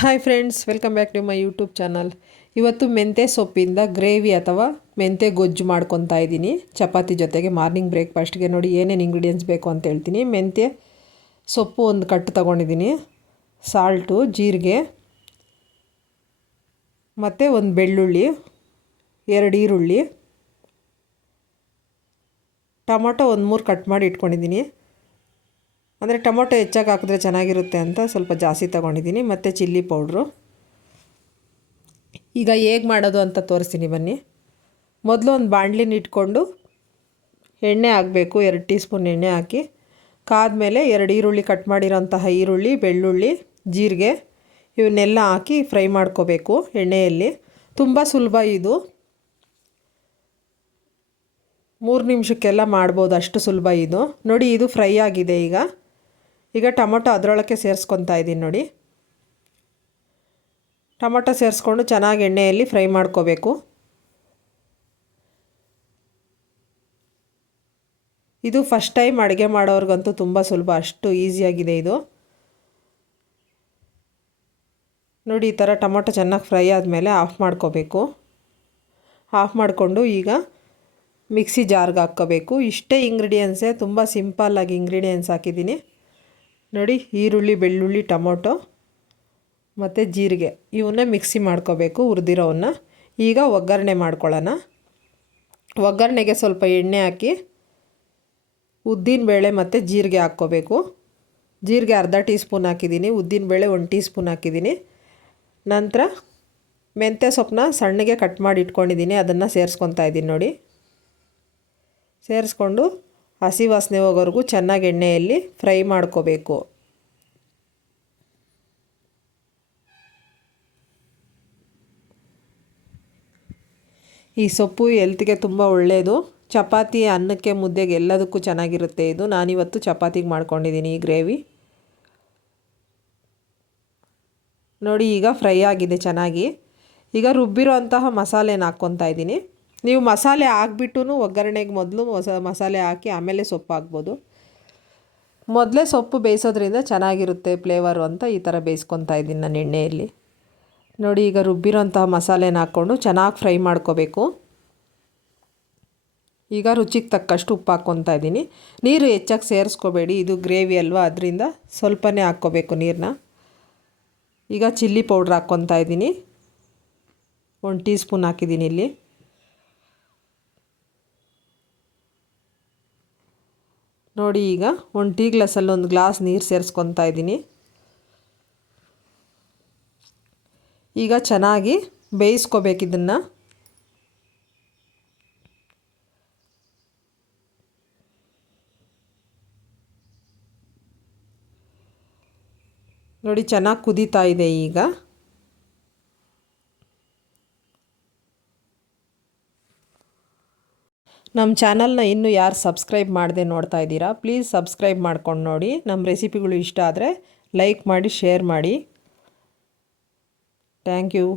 Hi friends, welcome back to my YouTube channel. ಇವತ್ತು ಮೆಂತ್ಯ ಸೊಪ್ಪಿಂದ gravy ಅಥವಾ ಮೆಂತ್ಯ ಗೊಜ್ಜು ಮಾಡ್ಕೊತಾ ಇದ್ದೀನಿ ಚಪಾತಿ ಜೊತೆಗೆ. ಮಾರ್ನಿಂಗ್ ಬ್ರೇಕ್ಫಾಸ್ಟ್ಗೆ ನೋಡಿ ಏನೇನು ಇಂಗ್ರೀಡಿಯೆಂಟ್ಸ್ ಬೇಕು ಅಂತ ಹೇಳ್ತೀನಿ. ಮೆಂತ್ಯ ಸೊಪ್ಪು ಒಂದು ಕಟ್ಟು ತೊಗೊಂಡಿದ್ದೀನಿ, ಸಾಲ್ಟು, ಜೀರಿಗೆ ಮತ್ತು ಒಂದು ಬೆಳ್ಳುಳ್ಳಿ, 2 ಈರುಳ್ಳಿ, ಟೊಮೊಟೊ ಒಂದು 3 ಕಟ್ ಮಾಡಿ ಇಟ್ಕೊಂಡಿದ್ದೀನಿ. ಅಂದರೆ ಟೊಮೊಟೊ ಹೆಚ್ಚಾಗಿ ಹಾಕಿದ್ರೆ ಚೆನ್ನಾಗಿರುತ್ತೆ ಅಂತ ಸ್ವಲ್ಪ ಜಾಸ್ತಿ ತೊಗೊಂಡಿದ್ದೀನಿ. ಮತ್ತು ಚಿಲ್ಲಿ ಪೌಡ್ರು. ಈಗ ಹೇಗೆ ಮಾಡೋದು ಅಂತ ತೋರಿಸ್ತೀನಿ ಬನ್ನಿ. ಮೊದಲು ಒಂದು ಬಾಣಲಿನ ಇಟ್ಕೊಂಡು ಎಣ್ಣೆ ಹಾಕಬೇಕು. 2 ಟೀ ಸ್ಪೂನ್ ಎಣ್ಣೆ ಹಾಕಿ ಕಾದ್ಮೇಲೆ 2 ಈರುಳ್ಳಿ, ಕಟ್ ಮಾಡಿರೋಂತಹ ಈರುಳ್ಳಿ, ಬೆಳ್ಳುಳ್ಳಿ, ಜೀರಿಗೆ ಇವನ್ನೆಲ್ಲ ಹಾಕಿ ಫ್ರೈ ಮಾಡ್ಕೋಬೇಕು ಎಣ್ಣೆಯಲ್ಲಿ. ತುಂಬ ಸುಲಭ ಇದು, 3 ನಿಮಿಷಕ್ಕೆಲ್ಲ ಮಾಡ್ಬೋದು, ಅಷ್ಟು ಸುಲಭ ಇದು. ನೋಡಿ, ಇದು ಫ್ರೈ ಆಗಿದೆ. ಈಗ ಟೊಮೊಟೊ ಅದರೊಳಕ್ಕೆ ಸೇರಿಸ್ಕೊತಾ ಇದ್ದೀನಿ. ನೋಡಿ, ಟೊಮೊಟೊ ಸೇರಿಸ್ಕೊಂಡು ಚೆನ್ನಾಗಿ ಎಣ್ಣೆಯಲ್ಲಿ ಫ್ರೈ ಮಾಡ್ಕೋಬೇಕು. ಇದು ಫಸ್ಟ್ ಟೈಮ್ ಅಡುಗೆ ಮಾಡೋರ್ಗಂತೂ ತುಂಬ ಸುಲಭ, ಅಷ್ಟು ಈಸಿಯಾಗಿದೆ ಇದು. ನೋಡಿ, ಈ ಥರ ಟೊಮೊಟೊ ಚೆನ್ನಾಗಿ ಫ್ರೈ ಆದಮೇಲೆ ಆಫ್ ಮಾಡ್ಕೋಬೇಕು. ಆಫ್ ಮಾಡಿಕೊಂಡು ಈಗ ಮಿಕ್ಸಿ ಜಾರ್ಗೆ ಹಾಕ್ಕೋಬೇಕು. ಇಷ್ಟೇ ಇಂಗ್ರೀಡಿಯೆಂಟ್ಸೇ, ತುಂಬ ಸಿಂಪಲ್ಲಾಗಿ ಇಂಗ್ರೀಡಿಯೆಂಟ್ಸ್ ಹಾಕಿದ್ದೀನಿ. ನೋಡಿ, ಈರುಳ್ಳಿ, ಬೆಳ್ಳುಳ್ಳಿ, ಟೊಮೊಟೊ ಮತ್ತು ಜೀರಿಗೆ ಇವನ್ನ ಮಿಕ್ಸಿ ಮಾಡ್ಕೋಬೇಕು, ಹುರಿದಿರೋವನ್ನ. ಈಗ ಒಗ್ಗರಣೆ ಮಾಡ್ಕೊಳ್ಳೋಣ. ಒಗ್ಗರಣೆಗೆ ಸ್ವಲ್ಪ ಎಣ್ಣೆ ಹಾಕಿ ಉದ್ದಿನಬೇಳೆ ಮತ್ತು ಜೀರಿಗೆ ಹಾಕ್ಕೋಬೇಕು. ಜೀರಿಗೆ ಅರ್ಧ ಟೀ ಸ್ಪೂನ್ ಹಾಕಿದ್ದೀನಿ, ಉದ್ದಿನಬೇಳೆ 1 ಟೀ ಸ್ಪೂನ್ ಹಾಕಿದ್ದೀನಿ. ನಂತರ ಮೆಂತ್ಯ ಸೊಪ್ಪನ್ನ ಸಣ್ಣಗೆ ಕಟ್ ಮಾಡಿ ಇಟ್ಕೊಂಡಿದ್ದೀನಿ, ಅದನ್ನು ಸೇರಿಸ್ಕೊತಾ ಇದ್ದೀನಿ. ನೋಡಿ, ಸೇರಿಸ್ಕೊಂಡು ಹಸಿ ವಾಸನೆ ಹೋಗೋವರೆಗೂ ಚೆನ್ನಾಗಿ ಎಣ್ಣೆಯಲ್ಲಿ ಫ್ರೈ ಮಾಡ್ಕೋಬೇಕು. ಈ ಸೊಪ್ಪು ಹೆಲ್ತ್ಗೆ ತುಂಬ ಒಳ್ಳೆಯದು. ಚಪಾತಿ, ಅನ್ನಕ್ಕೆ, ಮುದ್ದೆಗೆ ಎಲ್ಲದಕ್ಕೂ ಚೆನ್ನಾಗಿರುತ್ತೆ ಇದು. ನಾನಿವತ್ತು ಚಪಾತಿಗೆ ಮಾಡ್ಕೊಂಡಿದ್ದೀನಿ ಈ ಗ್ರೇವಿ. ನೋಡಿ, ಈಗ ಫ್ರೈ ಆಗಿದೆ ಚೆನ್ನಾಗಿ. ಈಗ ರುಬ್ಬಿರೋ ಅಂತಹ ಮಸಾಲೆನ ಹಾಕ್ಕೊತಾ ಇದ್ದೀನಿ. ನೀವು ಮಸಾಲೆ ಹಾಕ್ಬಿಟ್ಟು ಒಗ್ಗರಣೆಗೆ ಮೊದಲು ಮಸಾಲೆ ಹಾಕಿ ಆಮೇಲೆ ಸೊಪ್ಪು ಹಾಕ್ಬೋದು. ಮೊದಲೇ ಸೊಪ್ಪು ಬೇಯಿಸೋದ್ರಿಂದ ಚೆನ್ನಾಗಿರುತ್ತೆ ಫ್ಲೇವರು ಅಂತ ಈ ಥರ ಬೇಯಿಸ್ಕೊತಾ ಇದ್ದೀನಿ ನಾನು ಎಣ್ಣೆಯಲ್ಲಿ. ನೋಡಿ, ಈಗ ರುಬ್ಬಿರೋಂತಹ ಮಸಾಲೆನ ಹಾಕ್ಕೊಂಡು ಚೆನ್ನಾಗಿ ಫ್ರೈ ಮಾಡ್ಕೋಬೇಕು. ಈಗ ರುಚಿಗೆ ತಕ್ಕಷ್ಟು ಉಪ್ಪು ಹಾಕ್ಕೊತಾ ಇದ್ದೀನಿ. ನೀರು ಹೆಚ್ಚಾಗಿ ಸೇರಿಸ್ಕೋಬೇಡಿ, ಇದು ಗ್ರೇವಿ ಅಲ್ವಾ, ಅದರಿಂದ ಸ್ವಲ್ಪನೇ ಹಾಕ್ಕೋಬೇಕು ನೀರನ್ನ. ಈಗ ಚಿಲ್ಲಿ ಪೌಡ್ರ್ ಹಾಕ್ಕೊತಾ ಇದ್ದೀನಿ, 1 ಟೀ ಸ್ಪೂನ್ ಹಾಕಿದ್ದೀನಿ ಇಲ್ಲಿ. ನೋಡಿ, ಈಗ 1 ಟೀ ಗ್ಲಾಸಲ್ಲಿ 1 ಗ್ಲಾಸ್ ನೀರು ಸೇರಿಸ್ಕೊತಾ ಇದ್ದೀನಿ. ಈಗ ಚೆನ್ನಾಗಿ ಬೇಯಿಸ್ಕೋಬೇಕು ಇದನ್ನು. ನೋಡಿ, ಚೆನ್ನಾಗಿ ಕುದೀತಾ ಇದೆ ಈಗ. ನಮ್ಮ ಚಾನಲ್ನ ಇನ್ನೂ ಯಾರು ಸಬ್ಸ್ಕ್ರೈಬ್ ಮಾಡದೆ ನೋಡ್ತಾ ಇದ್ದೀರಾ, ಪ್ಲೀಸ್ ಸಬ್ಸ್ಕ್ರೈಬ್ ಮಾಡ್ಕೊಂಡು ನೋಡಿ. ನಮ್ಮ ರೆಸಿಪಿಗಳು ಇಷ್ಟ ಆದರೆ ಲೈಕ್ ಮಾಡಿ, ಶೇರ್ ಮಾಡಿ. Thank you.